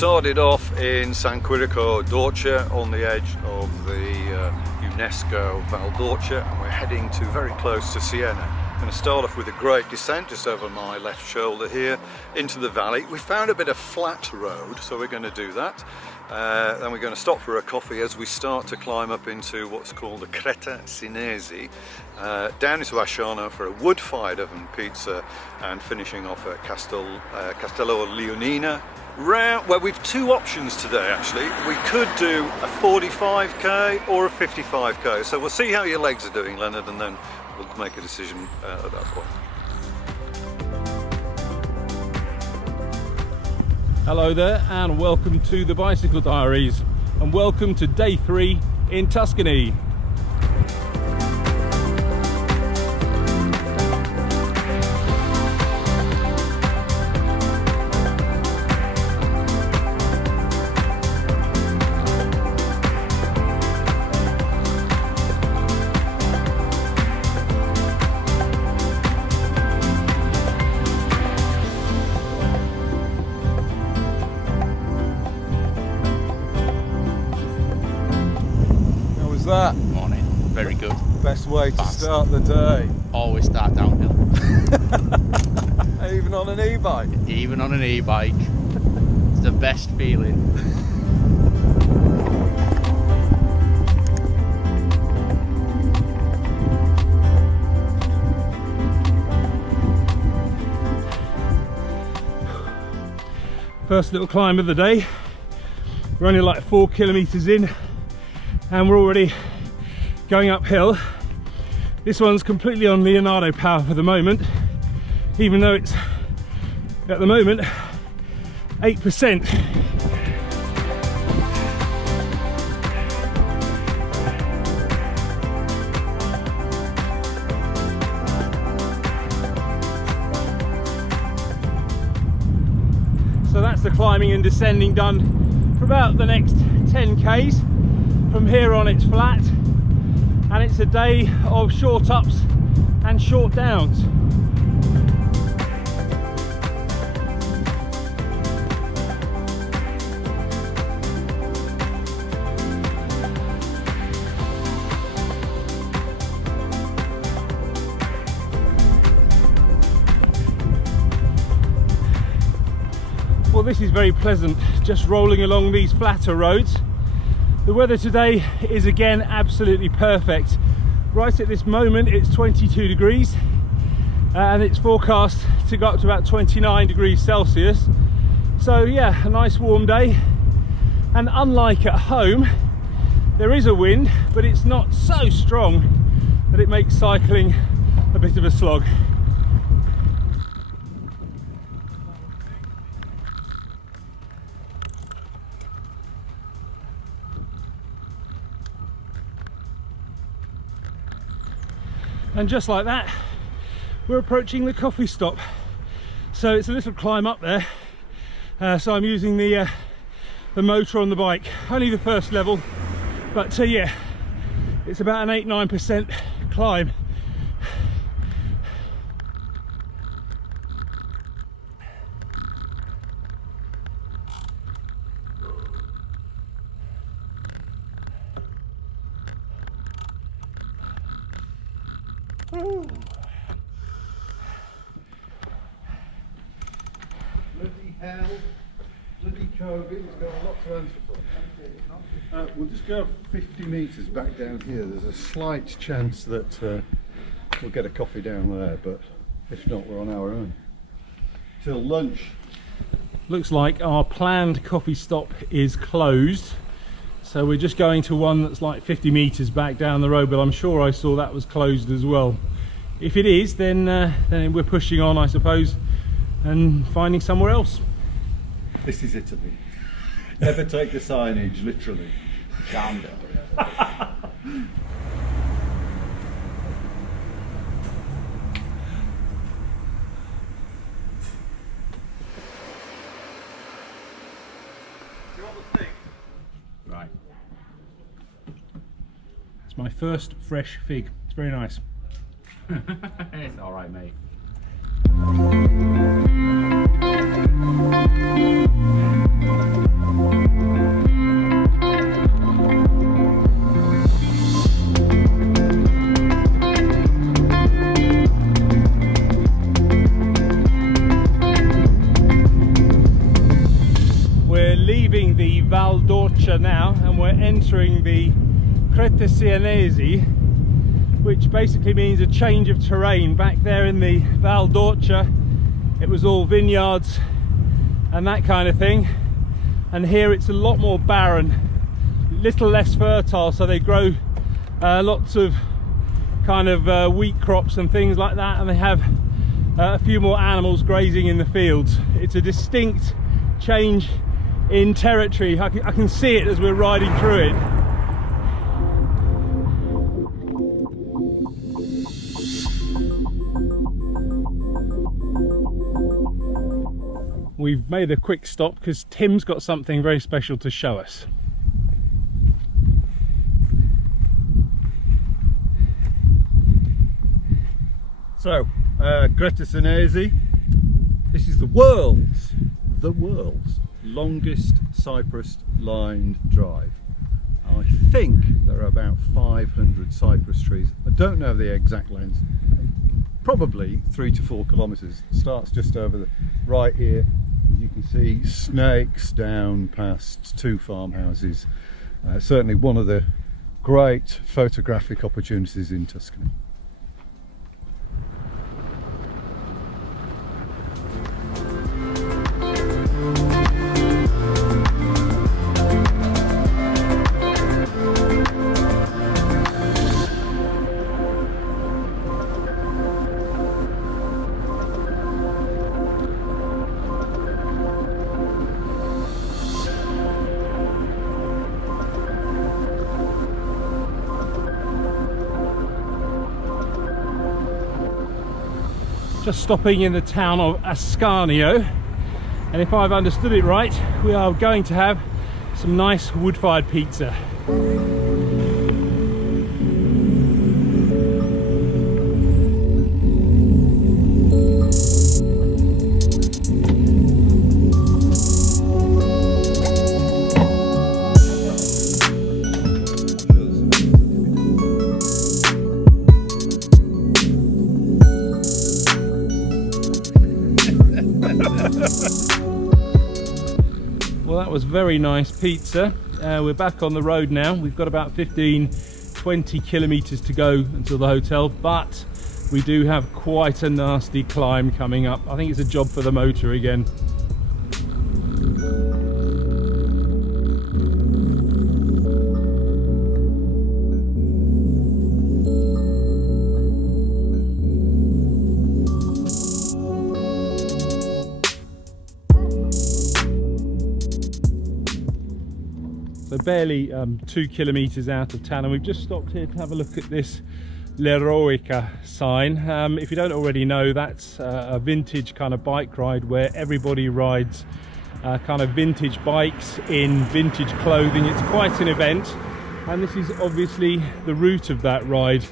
started off in San Quirico d'Orcia on the edge of the UNESCO Val d'Orcia, and we're heading to very close to Siena. I'm going to start off with a great descent just over my left shoulder here into the valley. We found a bit of flat road, so we're going to do that. Then we're going to stop for a coffee as we start to climb up into what's called the Crete Senesi, down into Asciano for a wood-fired oven pizza, and finishing off at Castello Leonina. Well, we've two options today actually. We could do a 45k or a 55k, so we'll see how your legs are doing, Leonard, and then we'll make a decision at that point. Hello there, and welcome to the Bicycle Diaries, and welcome to day 3 in Tuscany. That morning, very good. Best way to start the day. Always start downhill. Even on an e-bike. Even on an e-bike. It's the best feeling. First little climb of the day. We're only like 4 kilometers in, and we're already going uphill. This one's completely on Leonardo power for the moment, even though it's at the moment 8%. So that's the climbing and descending done for about the next 10 k's. From here on it's flat, and it's a day of short ups and short downs. Well, this is very pleasant, just rolling along these flatter roads. The weather today is again absolutely perfect. Right at this moment it's 22 degrees and it's forecast to go up to about 29 degrees Celsius. So yeah, a nice warm day. And unlike at home, there is a wind, but it's not so strong that it makes cycling a bit of a slog. And just like that, we're approaching the coffee stop. So it's a little climb up there. So I'm using the motor on the bike, only the first level, but yeah, it's about an 8-9% climb. Ooh. Bloody hell, bloody COVID, it's got a lot to answer for. We'll just go 50 metres back down here. There's a slight chance that we'll get a coffee down there, but if not, we're on our own. Till lunch. Looks like our planned coffee stop is closed. So we're just going to one that's like 50 metres back down the road, but I'm sure I saw that was closed as well. If it is, then we're pushing on, I suppose, and finding somewhere else. This is Italy. Never take the signage literally. Down there. Right. It's my first fresh fig. It's very nice. It's all right, mate. Crete Senesi, which basically means a change of terrain. Back there in the Val d'Orcia, it was all vineyards and that kind of thing, and here it's a lot more barren, little less fertile, so they grow lots of kind of wheat crops and things like that, and they have a few more animals grazing in the fields. It's a distinct change in territory. I can see it as we're riding through it. We've made a quick stop because Tim's got something very special to show us. So, Crete Senesi, this is the world's longest cypress-lined drive. I think there are about 500 cypress trees. I don't know the exact length, probably 3 to 4 kilometres. It starts just over the right here. As you can see, snakes down past 2 farmhouses. Certainly one of the great photographic opportunities in Tuscany. Just stopping in the town of Ascanio, and if I've understood it right, we are going to have some nice wood-fired pizza. Well, that was very nice pizza. We're back on the road now. We've got about 15-20 kilometers to go until the hotel, but we do have quite a nasty climb coming up. I think it's a job for the motor again. So barely 2 kilometers out of town, and we've just stopped here to have a look at this L'Eroica sign. If you don't already know, that's a vintage kind of bike ride where everybody rides kind of vintage bikes in vintage clothing. It's quite an event, and this is obviously the route of that ride.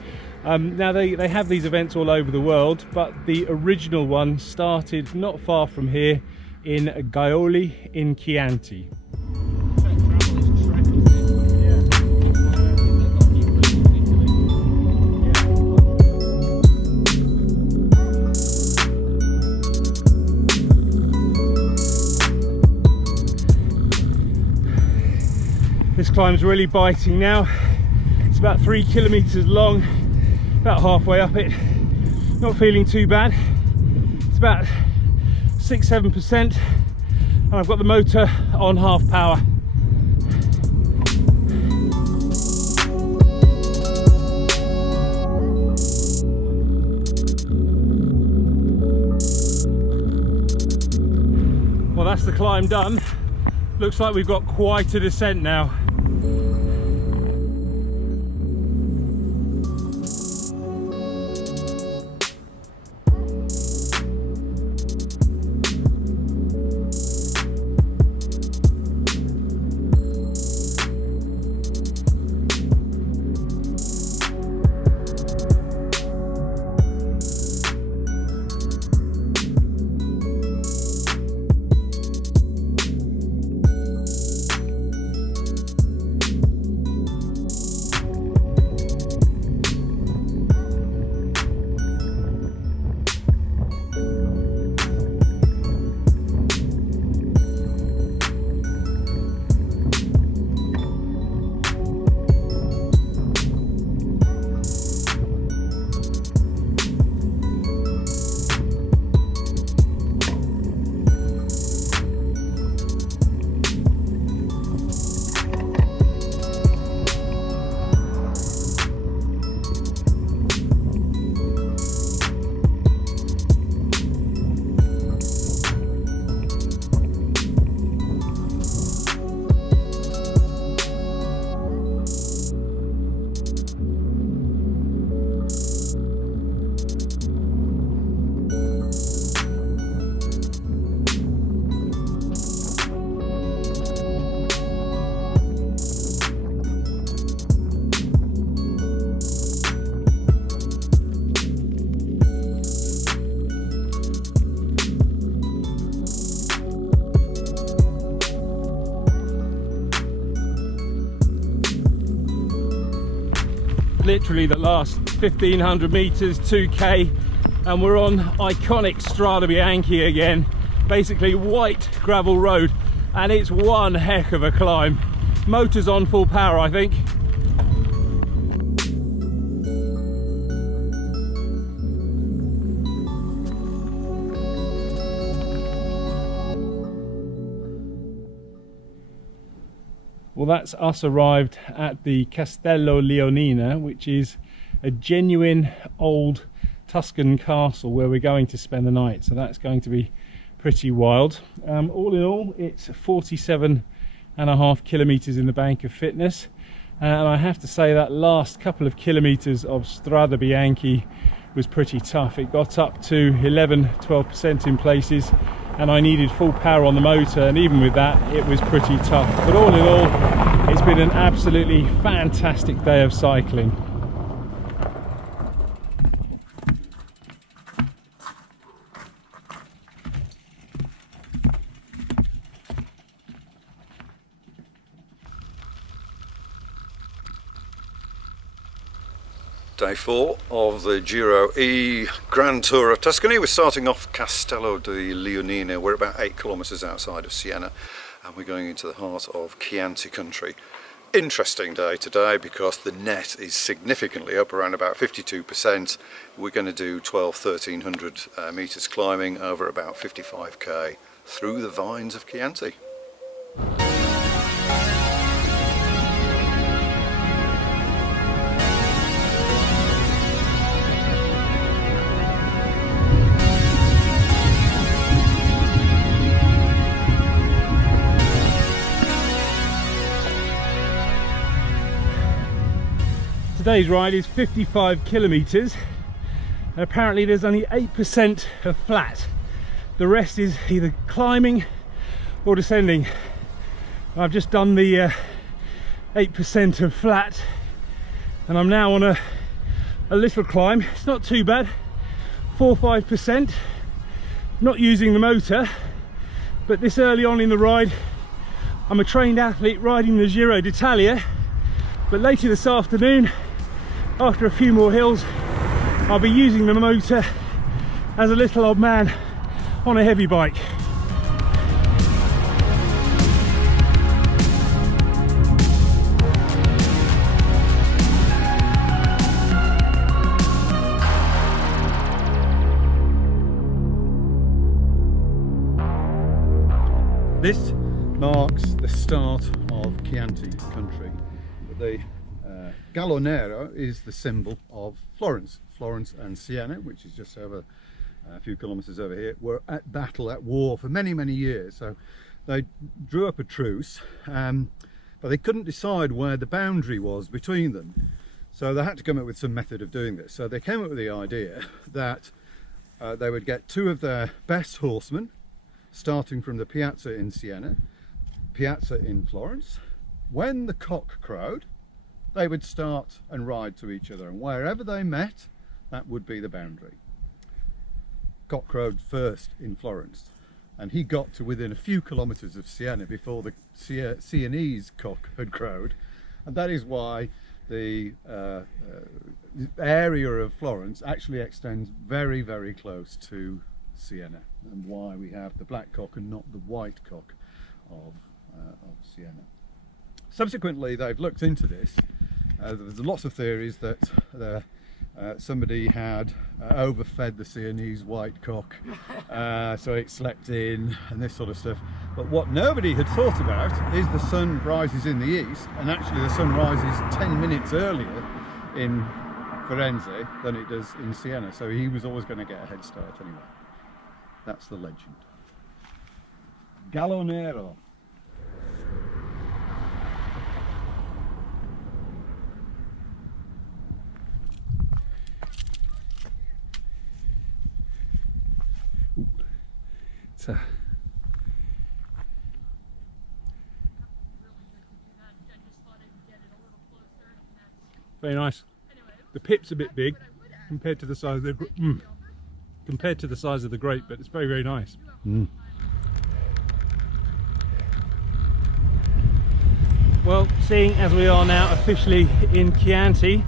Now they have these events all over the world, but the original one started not far from here in Gaiole in Chianti. This climb's really biting now. It's about 3 kilometers long, about halfway up it. Not feeling too bad. It's about 6-7%, and I've got the motor on half power. Well, that's the climb done. Looks like we've got quite a descent now. literally the last 1500 meters, 2k, and we're on iconic Strada Bianche again, basically white gravel road, and it's one heck of a climb. Motor's on full power, I think. Well, that's us arrived at the Castello Leonina, which is a genuine old Tuscan castle where we're going to spend the night. So that's going to be pretty wild. All in all, it's 47.5 kilometers in the bank of fitness. And I have to say that last couple of kilometers of Strada Bianche was pretty tough. It got up to 11-12% in places, and I needed full power on the motor, and even with that it was pretty tough. But all in all, it's been an absolutely fantastic day of cycling. Day 4 of the Giro E Grand Tour of Tuscany. We're starting off Castello di Leonina. We're about 8 kilometres outside of Siena, and we're going into the heart of Chianti country. Interesting day today because the net is significantly up, around about 52%. We're going to do 1300 metres climbing over about 55k through the vines of Chianti. Today's ride is 55 kilometers, and apparently there's only 8% of flat. The rest is either climbing or descending. I've just done the 8% of flat, and I'm now on a little climb. It's not too bad, 4-5%. Not using the motor, but this early on in the ride, I'm a trained athlete riding the Giro d'Italia, but later this afternoon, after a few more hills, I'll be using the motor as a little old man on a heavy bike. This marks the start of Chianti country. The Gallo Nero is the symbol of Florence. Florence and Siena, which is just over a few kilometres over here, were at battle, at war for many, many years. So they drew up a truce, but they couldn't decide where the boundary was between them. So they had to come up with some method of doing this. So they came up with the idea that they would get 2 of their best horsemen, starting from the Piazza in Siena, Piazza in Florence. When the cock crowed, they would start and ride to each other, and wherever they met, that would be the boundary. Cock crowed first in Florence, and he got to within a few kilometres of Siena before the Sienese cock had crowed, and that is why the area of Florence actually extends very, very close to Siena, and why we have the black cock and not the white cock of Siena. Subsequently, they've looked into this. There's lots of theories that somebody had overfed the Sienese white cock, so it slept in and this sort of stuff. But what nobody had thought about is the sun rises in the east, and actually the sun rises 10 minutes earlier in Firenze than it does in Siena, so he was always going to get a head start anyway. That's the legend. Gallo Nero. Very nice. The pip's a bit big compared to the size of the grape, but it's very, very nice. Well, seeing as we are now officially in Chianti,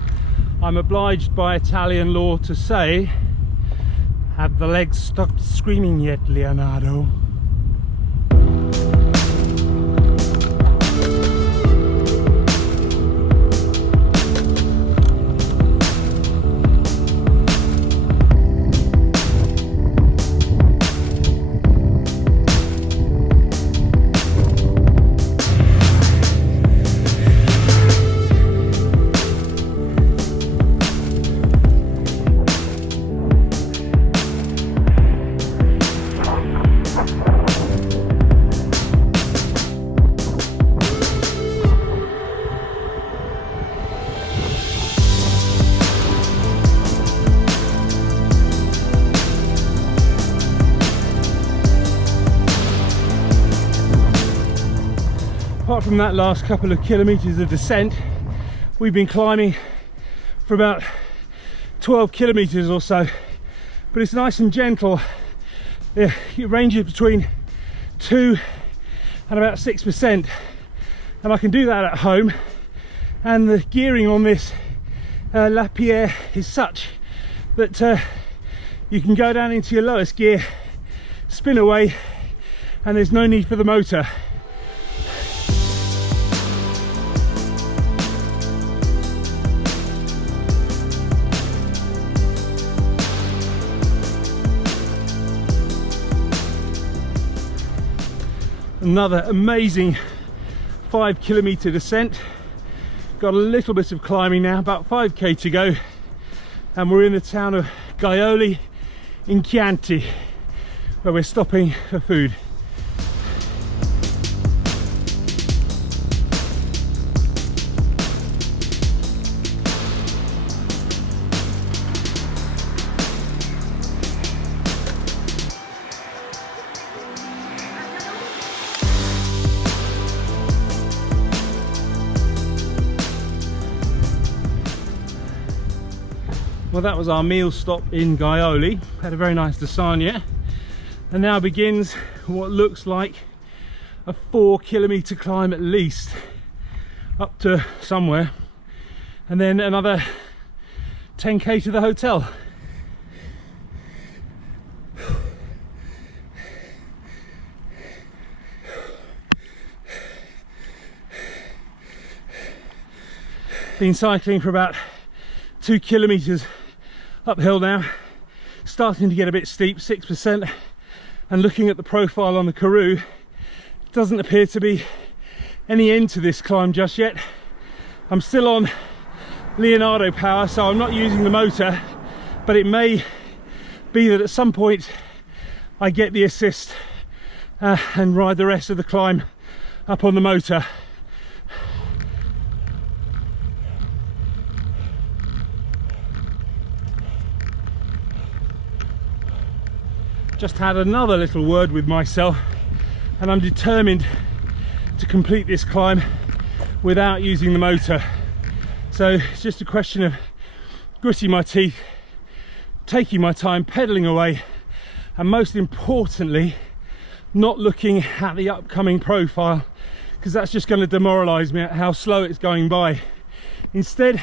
I'm obliged by Italian law to say, have the legs stopped screaming yet, Leonardo? Apart from that last couple of kilometers of descent, we've been climbing for about 12 kilometers or so, but it's nice and gentle. It ranges between 2 and about 6%, and I can do that at home. And the gearing on this Lapierre is such that you can go down into your lowest gear, spin away, and there's no need for the motor. Another amazing 5 kilometer descent. Got a little bit of climbing now, about 5k to go, and we're in the town of Gaiole in Chianti, where we're stopping for food. Well, that was our meal stop in Gaiole. Had a very nice lasagna, and now begins what looks like a 4 kilometer climb at least up to somewhere, and then another 10k to the hotel. Been cycling for about 2 kilometers uphill now, starting to get a bit steep, 6%, and looking at the profile on the Karoo, doesn't appear to be any end to this climb just yet. I'm still on Leonardo power, so I'm not using the motor, but it may be that at some point I get the assist and ride the rest of the climb up on the motor. Just had another little word with myself, and I'm determined to complete this climb without using the motor. So it's just a question of gritting my teeth, taking my time, pedaling away, and most importantly, not looking at the upcoming profile, because that's just going to demoralize me at how slow it's going by. Instead,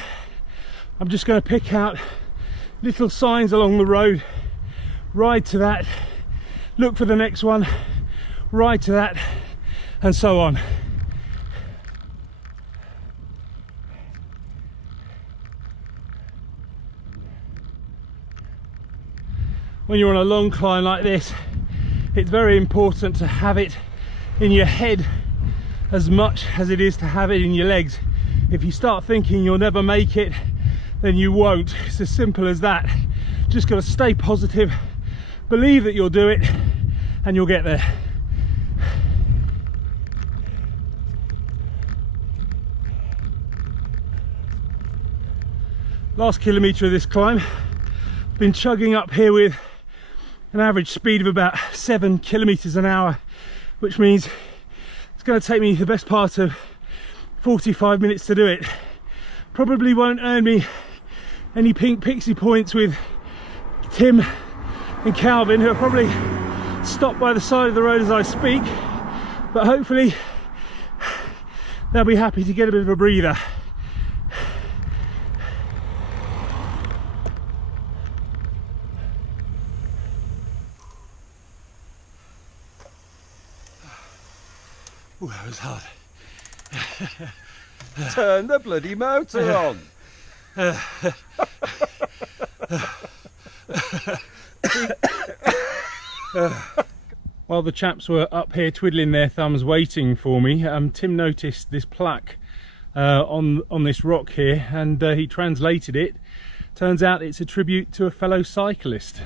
I'm just going to pick out little signs along the road, ride to that, look for the next one, ride to that, and so on. When you're on a long climb like this, it's very important to have it in your head as much as it is to have it in your legs. If you start thinking you'll never make it, then you won't. It's as simple as that. Just got to stay positive, believe that you'll do it, and you'll get there. Last kilometre of this climb, been chugging up here with an average speed of about 7 kilometres an hour, which means it's going to take me the best part of 45 minutes to do it. Probably won't earn me any pink pixie points with Tim and Calvin, who are probably stopped by the side of the road as I speak, but hopefully they'll be happy to get a bit of a breather. Ooh, that was hard. Turn the bloody motor on. While the chaps were up here twiddling their thumbs waiting for me, Tim noticed this plaque on this rock here, and he translated it. Turns out it's a tribute to a fellow cyclist.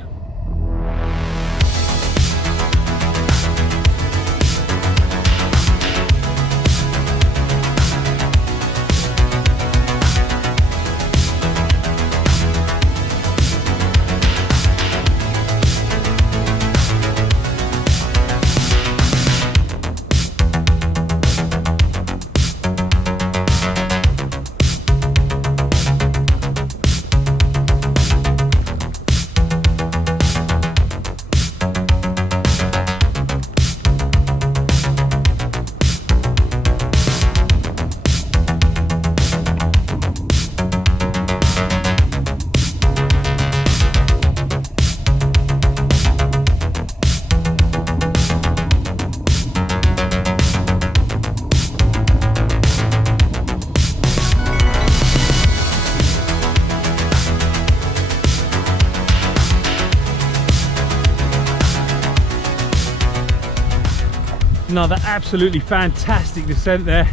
Another absolutely fantastic descent there.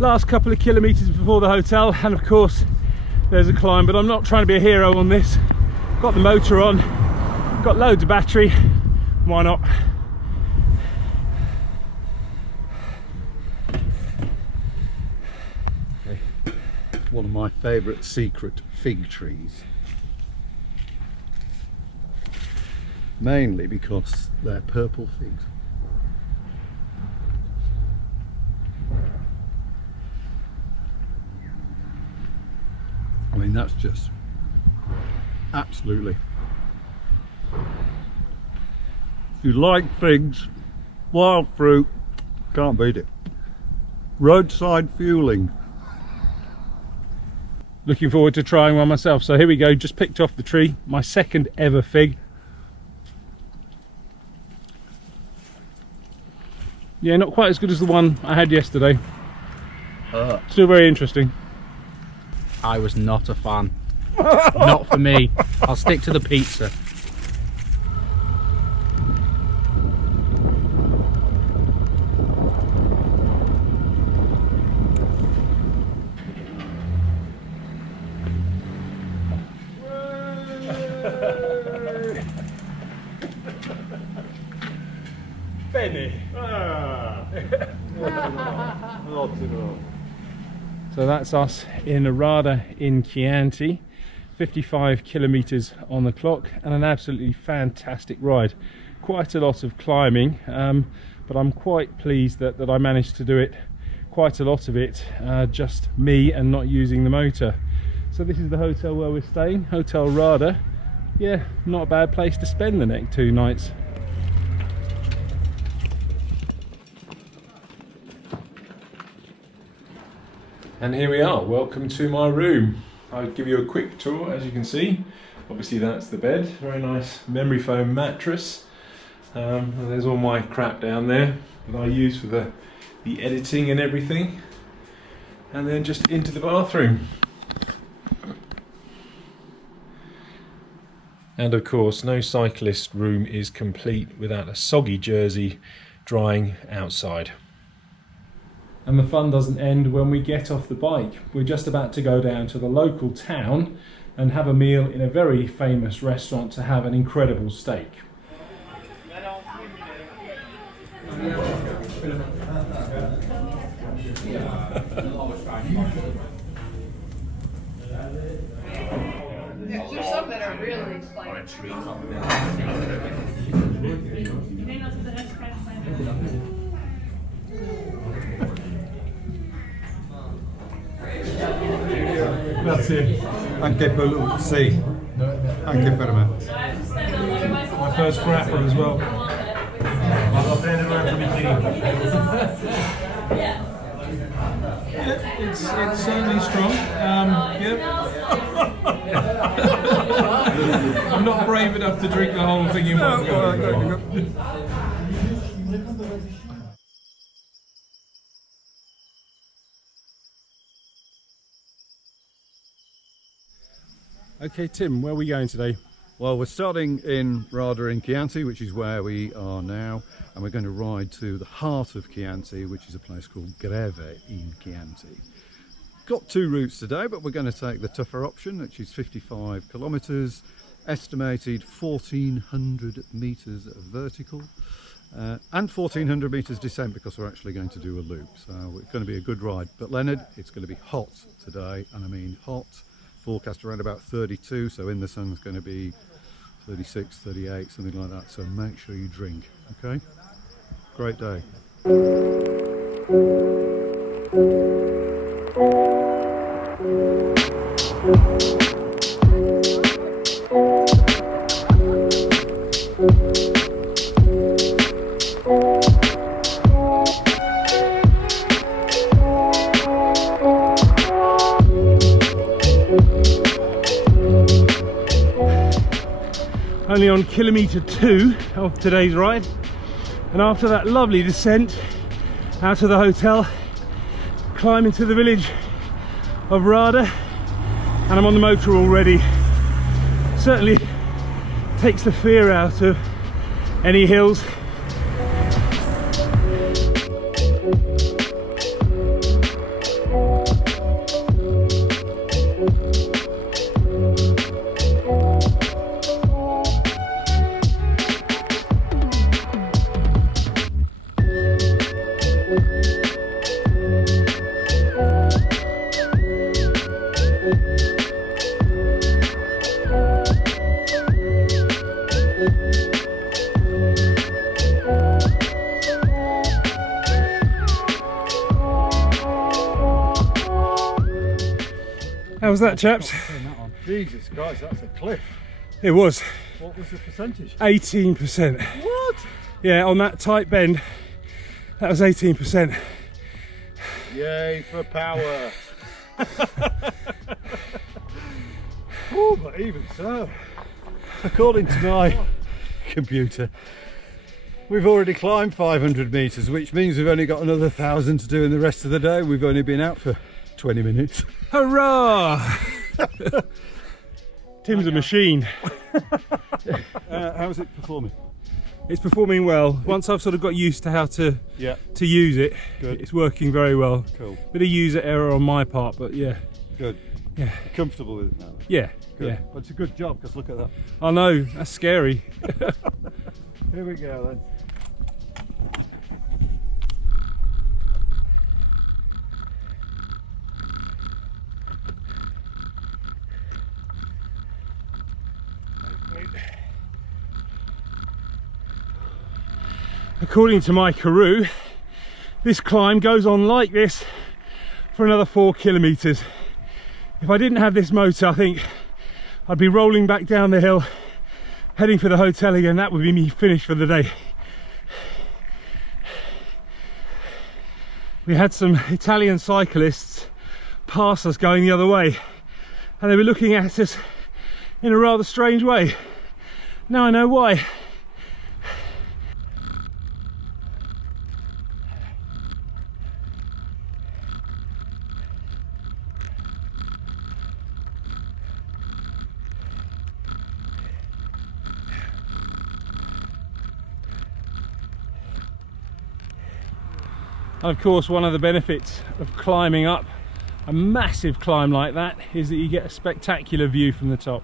Last couple of kilometers before the hotel, and of course there's a climb, but I'm not trying to be a hero on this. Got the motor on, got loads of battery, why not? One of my favourite secret fig trees. Mainly because they're purple figs. I mean, that's just absolutely. If you like figs, wild fruit, can't beat it. Roadside fueling. Looking forward to trying one myself. So here we go, just picked off the tree, my second ever fig. Yeah, not quite as good as the one I had yesterday. Still very interesting. I was not a fan. Not for me. I'll stick to the pizza. Benny. So that's us in Radda in Chianti, 55 kilometers on the clock, and an absolutely fantastic ride. Quite a lot of climbing, but I'm quite pleased that I managed to do it, quite a lot of it, just me and not using the motor. So this is the hotel where we're staying, Hotel Radda. Yeah, not a bad place to spend the next 2 nights. And here we are, welcome to my room. I'll give you a quick tour. As you can see, obviously that's the bed, very nice memory foam mattress. And there's all my crap down there that I use for the editing and everything. And then just into the bathroom. And of course, no cyclist room is complete without a soggy jersey drying outside. And the fun doesn't end when we get off the bike. We're just about to go down to the local town and have a meal in a very famous restaurant to have an incredible steak. There's some that are really like. Grazie. Anche per lui, sì. Anche per me. My first grapper as well. It's certainly strong. I'm not brave enough to drink the whole thing in one go. Okay, Tim, where are we going today? Well, we're starting in Radda in Chianti, which is where we are now, and we're going to ride to the heart of Chianti, which is a place called Greve in Chianti. Got two routes today, but we're going to take the tougher option, which is 55 kilometres, estimated 1,400 metres vertical, and 1,400 metres descent, because we're actually going to do a loop. So it's going to be a good ride. But Leonard, it's going to be hot today, and I mean hot. Forecast around about 32, so in the sun it's going to be 36, 38, something like that. So make sure you drink, okay? Great day. Only on kilometre 2 of today's ride, and after that lovely descent out of the hotel, climb into the village of Radda, and I'm on the motor already. Certainly takes the fear out of any hills. How was that, chaps? Jesus, guys, that's a cliff. It was. What was the percentage? 18%. What? Yeah, on that tight bend, that was 18%. Yay for power. Oh, but even so, according to my computer, we've already climbed 500 metres, which means we've only got another 1,000 to do in the rest of the day. We've only been out for 20 minutes. Hurrah! Tim's a machine. How's it performing? It's performing well. Once I've sort of got used to how to use it, Good. It's working very well. Cool. Bit of user error on my part, but yeah. Good. Yeah. You're comfortable with it now? Yeah. Good. Yeah. But it's a good job, because look at that. I know, that's scary. Here we go then. According to my Karoo, this climb goes on like this for another 4 kilometres. If I didn't have this motor, I think I'd be rolling back down the hill, heading for the hotel again. That would be me finished for the day. We had some Italian cyclists pass us going the other way, and they were looking at us in a rather strange way. Now I know why. And of course, one of the benefits of climbing up a massive climb like that is that you get a spectacular view from the top.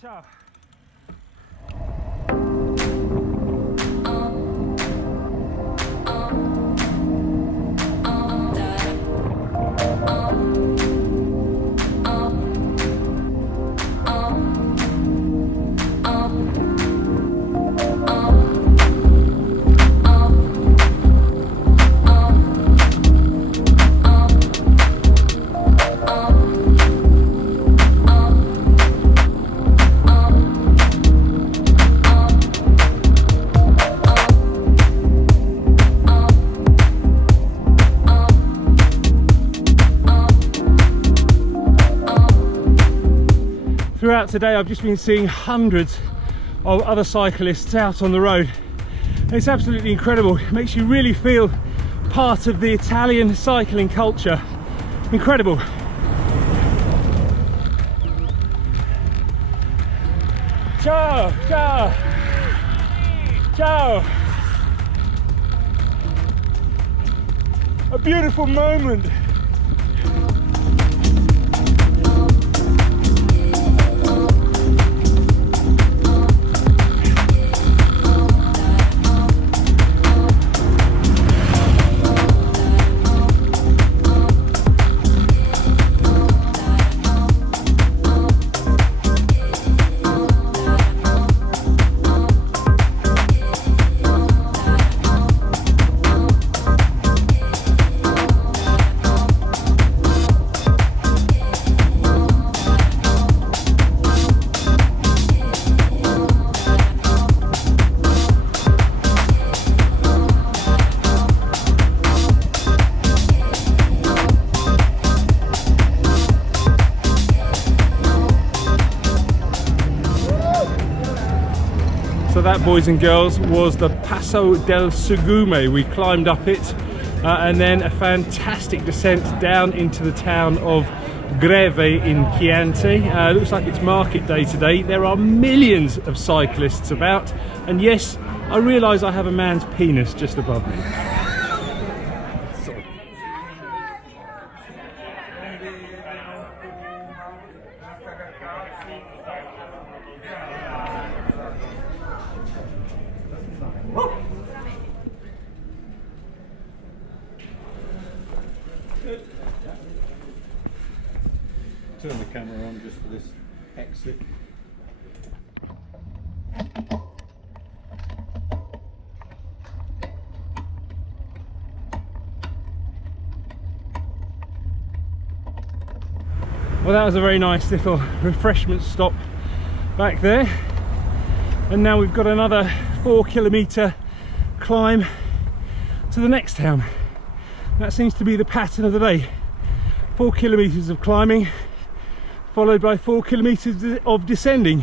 Ciao. Throughout today I've just been seeing hundreds of other cyclists out on the road. And it's absolutely incredible. It makes you really feel part of the Italian cycling culture. Incredible. Ciao, ciao, ciao. A beautiful moment. So that, boys and girls, was the Passo del Sugume. We climbed up it and then a fantastic descent down into the town of Greve in Chianti. Looks like it's market day today. There are millions of cyclists about, and yes, I realise I have a man's penis just above me. Turn the camera on just for this exit. Well, that was a very nice little refreshment stop back there, and now we've got another 4-kilometre climb to the next town. That seems to be the pattern of the day. 4 kilometres of climbing followed by 4 kilometres of descending.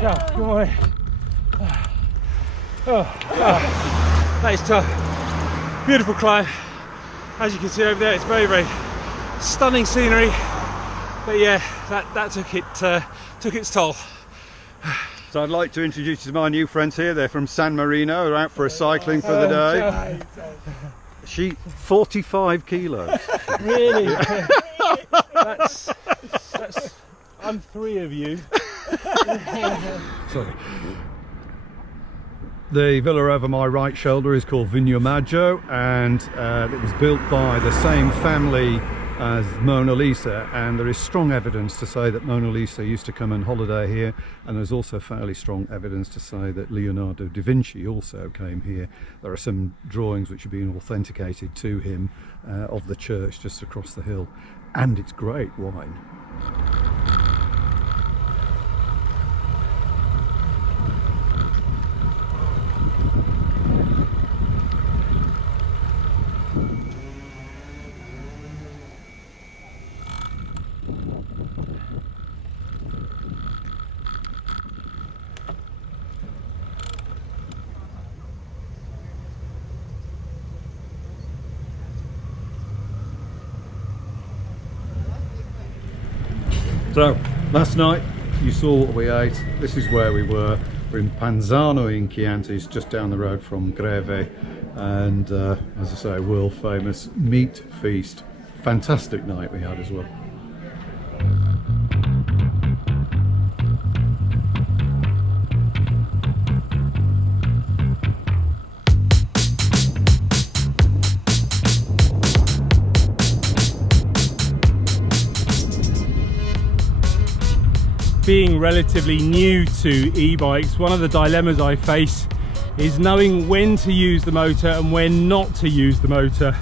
Ciao, come on. That is tough. Beautiful climb. As you can see over there, it's very, very stunning scenery. But yeah, that took its toll. So I'd like to introduce you to my new friends here. They're from San Marino. They're out for a cycling for the day. She 45 kilos. Really? that's I'm 3 of you. Sorry. The villa over my right shoulder is called Vignomaggio, and it was built by the same family as Mona Lisa, and there is strong evidence to say that Mona Lisa used to come and holiday here, and there's also fairly strong evidence to say that Leonardo da Vinci also came here. There are some drawings which have been authenticated to him of the church just across the hill, and it's great wine. So, last night you saw what we ate. This is where we were. We're in Panzano in Chianti, it's just down the road from Greve, and as I say, world famous meat feast. Fantastic night we had as well. Being relatively new to e-bikes, one of the dilemmas I face is knowing when to use the motor and when not to use the motor.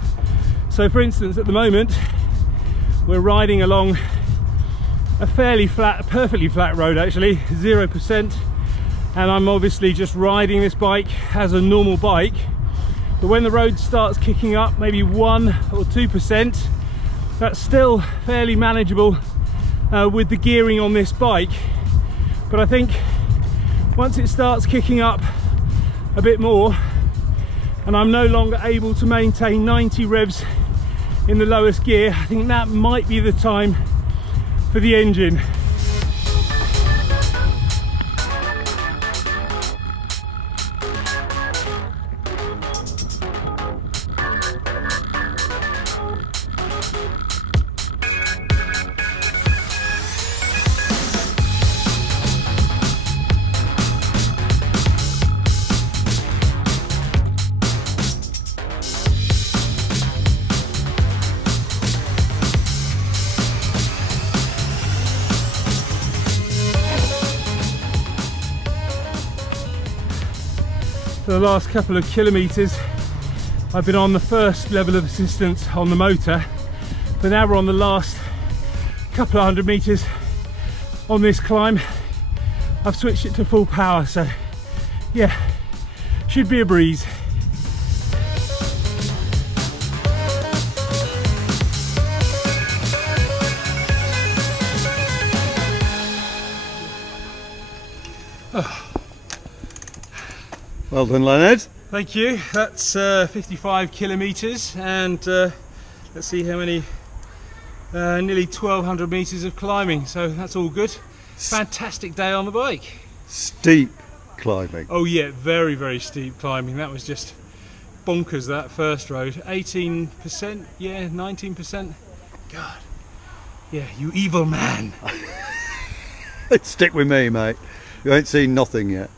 So for instance, at the moment we're riding along a fairly flat, perfectly flat road actually, 0%, and I'm obviously just riding this bike as a normal bike. But when the road starts kicking up, maybe 1 or 2%, that's still fairly manageable with the gearing on this bike. But I think once it starts kicking up a bit more and I'm no longer able to maintain 90 revs in the lowest gear, I think that might be the time for the engine. For the last couple of kilometres I've been on the first level of assistance on the motor, but now we're on the last couple of 100 metres on this climb. I've switched it to full power, so yeah, should be a breeze. Well done, Leonard. Thank you. That's 55 kilometres, and let's see how many, nearly 1200 metres of climbing, so that's all good. Fantastic day on the bike. Steep climbing. Oh yeah, very, very steep climbing. That was just bonkers, that first road. 18%, yeah, 19%. God, yeah, you evil man. Stick with me, mate. You ain't seen nothing yet.